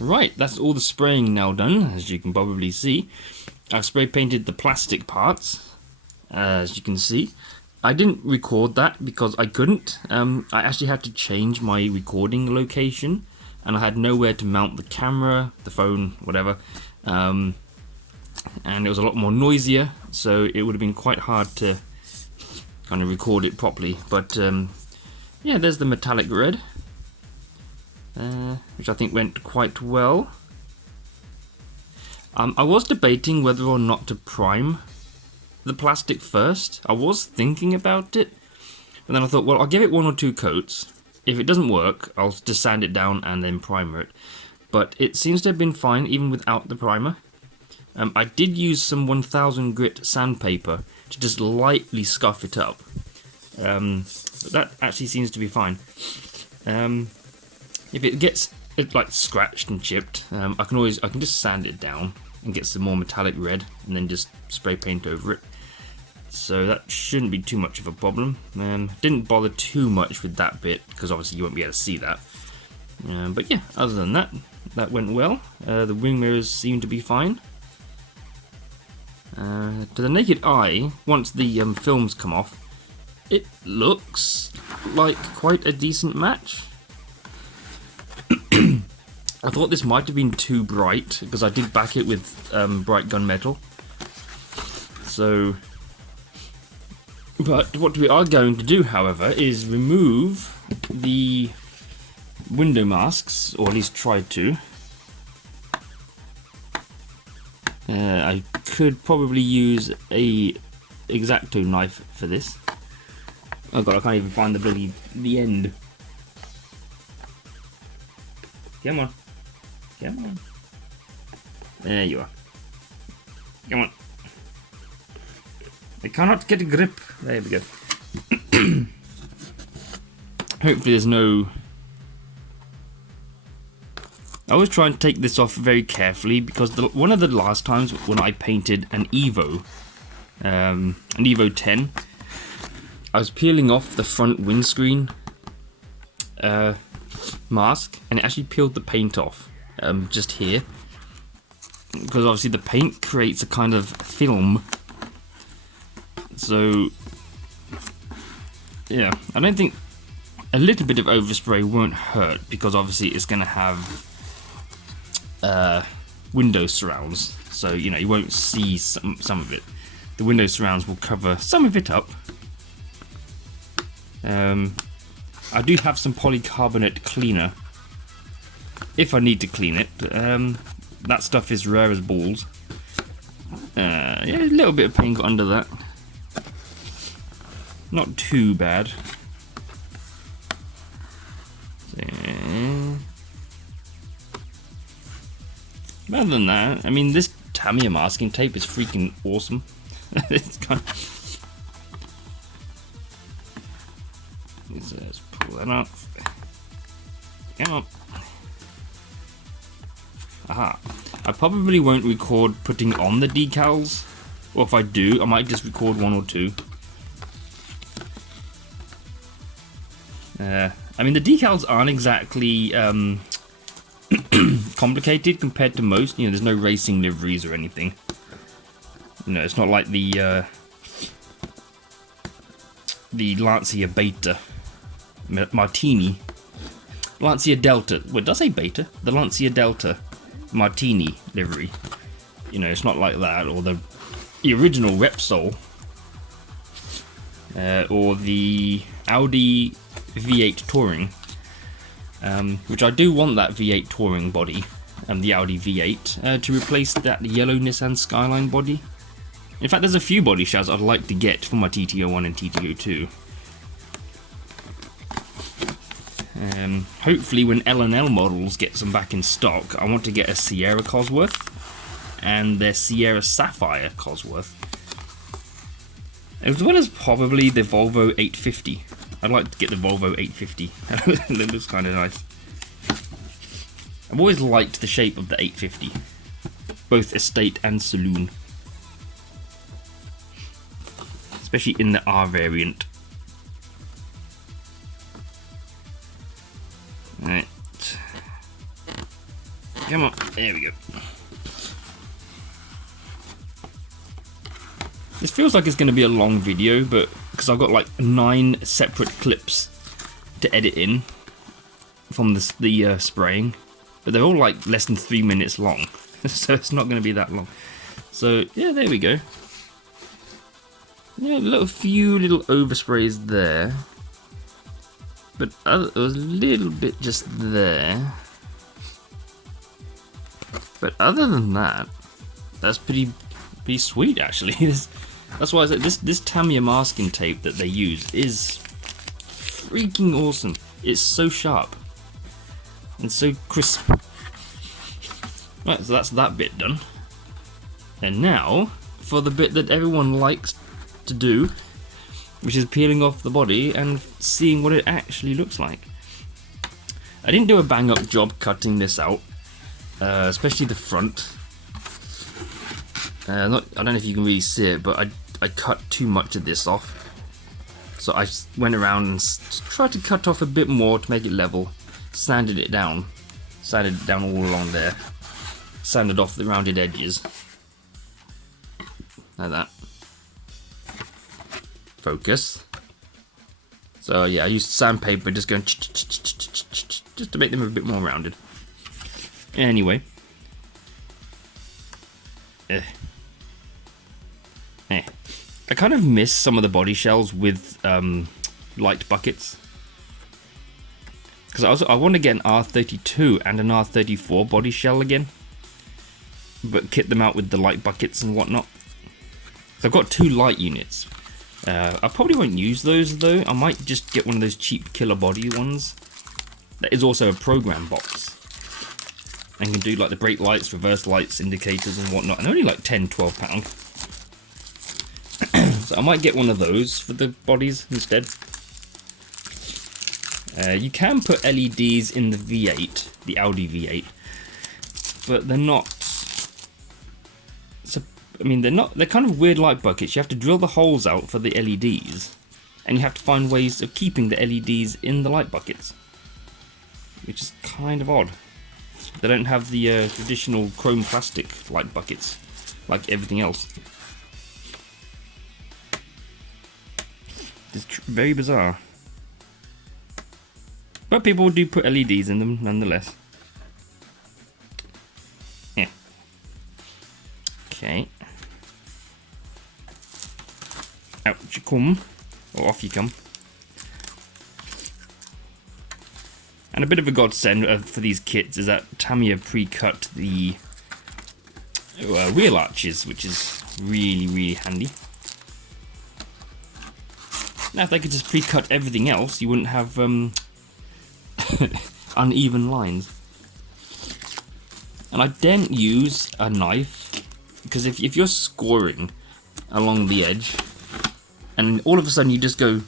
Right, that's all the spraying now done, as you can probably see. I've spray painted the plastic parts, as you can see. I didn't record that because I couldn't. I actually had to change my recording location, and I had nowhere to mount the camera, the phone, whatever. And it was a lot more noisier, so it would have been quite hard to kind of record it properly. But yeah, there's the metallic red, which I think went quite well. I was debating whether or not to prime the plastic first. I was thinking about it, but then I thought, well, I'll give it 1 or 2 coats. If it doesn't work, I'll just sand it down and then primer it. But it seems to have been fine even without the primer. I did use some 1000 grit sandpaper to just lightly scuff it up. But that actually seems to be fine. If it gets like scratched and chipped, I can just sand it down and get some more metallic red and then just spray paint over it. So that shouldn't be too much of a problem. Didn't bother too much with that bit because obviously you won't be able to see that. But yeah, other than that, that went well. The wing mirrors seem to be fine. To the naked eye, once the films come off, it looks like quite a decent match. I thought this might have been too bright because I did back it with bright gunmetal. So, but what we are going to do, however, is remove the window masks, or at least try to. I could probably use a X-Acto knife for this. Oh god, I can't even find the end. Come on. Come on. There you are. Come on. I cannot get a grip. There we go. Hopefully there's no... I always try and take this off very carefully because one of the last times when I painted an Evo 10, I was peeling off the front windscreen mask and it actually peeled the paint off just here, because obviously the paint creates a kind of film. So yeah, I don't think a little bit of overspray won't hurt because obviously it's going to have window surrounds, so you know you won't see some of it. The window surrounds will cover some of it up. I do have some polycarbonate cleaner if I need to clean it. That stuff is rare as balls. Yeah, a little bit of paint under that. Not too bad. Other than that, I mean, this Tamiya masking tape is freaking awesome. It's kind of... Let's pull that off. Come on. Aha. I probably won't record putting on the decals, or if I do, I might just record 1 or 2. I mean, the decals aren't exactly complicated compared to most. You know, there's no racing liveries or anything. You know, it's not like the Lancia Beta Martini, Lancia Delta. What did I say, Beta? The Lancia Delta Martini livery. You know, it's not like that, or the original Repsol, or the Audi V8 Touring, which I do want that V8 Touring body, the Audi V8, to replace that yellow Nissan Skyline body. In fact, there's a few body shots I'd like to get for my TT01 and TT02. Hopefully when L&L models get some back in stock, I want to get a Sierra Cosworth and their Sierra Sapphire Cosworth, as well as probably the Volvo 850. I'd like to get the Volvo 850. That looks kind of nice. I've always liked the shape of the 850, both estate and saloon, especially in the R variant. Right. Come on. There we go. This feels like it's going to be a long video, but because I've got like 9 separate clips to edit in from the spraying, but they're all like less than 3 minutes long, so it's not going to be that long. So yeah, there we go. Yeah, few little oversprays there, but it was a little bit just there. But other than that, that's pretty sweet actually. That's why I said this Tamiya masking tape that they use is freaking awesome. It's so sharp and so crisp. Right, so that's that bit done. And now for the bit that everyone likes to do, which is peeling off the body and seeing what it actually looks like. I didn't do a bang up job cutting this out, especially the front. I don't know if you can really see it, but I cut too much of this off. So I went around and tried to cut off a bit more to make it level. Sanded it down all along there. Sanded off the rounded edges. Like that. Focus. So yeah, I used sandpaper, just going just to make them a bit more rounded. Anyway. I kind of miss some of the body shells with light buckets, because I want to get an R32 and an R34 body shell again, but kit them out with the light buckets and whatnot. So I've got 2 light units. I probably won't use those though. I might just get one of those cheap killer body ones that is also a program box and can do like the brake lights, reverse lights, indicators and whatnot, and only like £10–12. So I might get one of those for the bodies instead. You can put LEDs in the V8, the Audi V8, but they're not. So, I mean, they're kind of weird light buckets. You have to drill the holes out for the LEDs, and you have to find ways of keeping the LEDs in the light buckets, which is kind of odd. They don't have the traditional chrome plastic light buckets like everything else. It's very bizarre. But people do put LEDs in them nonetheless. Yeah. Okay. Out you come, or off you come. And a bit of a godsend for these kits is that Tamiya pre-cut the wheel arches, which is really handy. Now if they could just pre-cut everything else, you wouldn't have uneven lines. And I didn't use a knife, because if you're scoring along the edge, and all of a sudden you just go,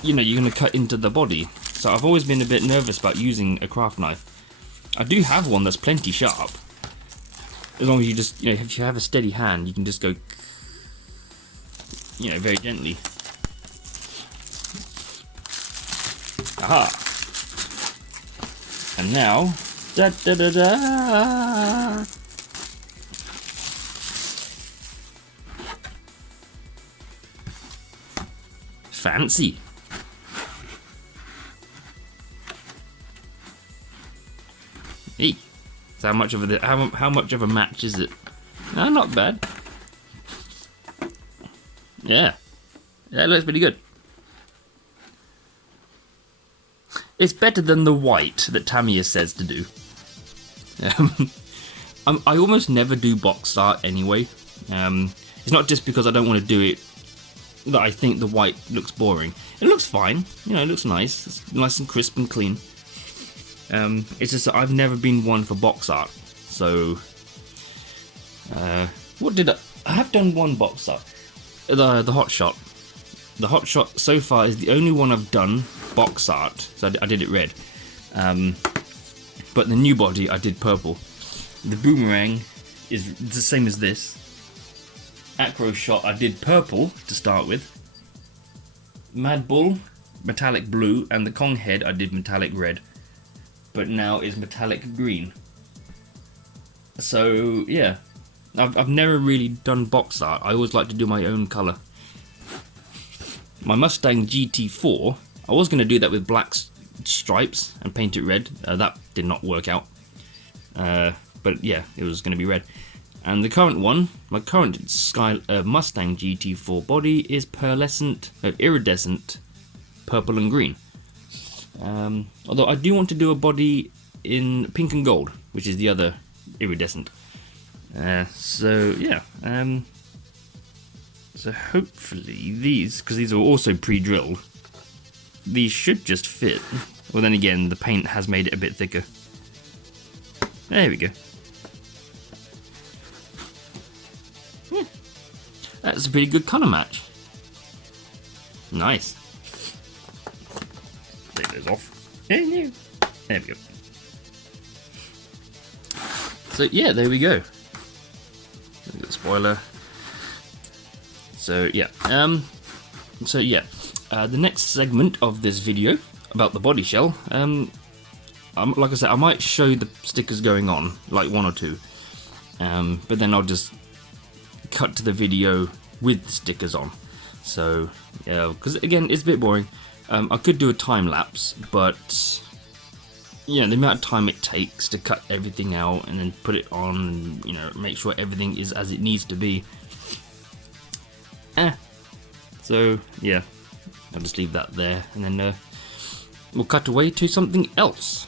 you know, you're going to cut into the body. So I've always been a bit nervous about using a craft knife. I do have one that's plenty sharp. As long as you just, you know, if you have a steady hand, you can just go, you know, very gently. Aha! And now, da da da da. Fancy. Hey, so how much of a match is it? No, not bad. Yeah, it looks pretty good. It's better than the white that Tamiya says to do. I almost never do box art anyway. It's not just because I don't want to do it that I think the white looks boring. It looks fine, you know, it looks nice. It's nice and crisp and clean. It's just that I've never been one for box art. So, I have done one box art. The Hot Shot. The Hot Shot so far is the only one I've done box art, so I did it red. But the new body I did purple. The Boomerang is the same as this. Acro Shot I did purple to start with. Mad Bull, metallic blue, and the Kong head I did metallic red. But now is metallic green. So yeah, I've never really done box art. I always like to do my own colour. My Mustang GT4, I was going to do that with black stripes and paint it red. That did not work out. But yeah, it was going to be red. And the current one, my current Mustang GT4 body is iridescent purple and green. Although I do want to do a body in pink and gold, which is the other iridescent. So yeah, so hopefully these, because these are also pre-drilled, these should just fit. Well, then again, the paint has made it a bit thicker. There we go. Yeah, that's a pretty good colour match. Nice. Take those off. There we go. So yeah, there we go. The spoiler. So yeah, the next segment of this video about the body shell, like I said, I might show the stickers going on, like one or two, but then I'll just cut to the video with the stickers on. So yeah, because again, it's a bit boring. I could do a time lapse, but yeah, the amount of time it takes to cut everything out and then put it on, and, you know, make sure everything is as it needs to be. So yeah, I'll just leave that there, and then we'll cut away to something else.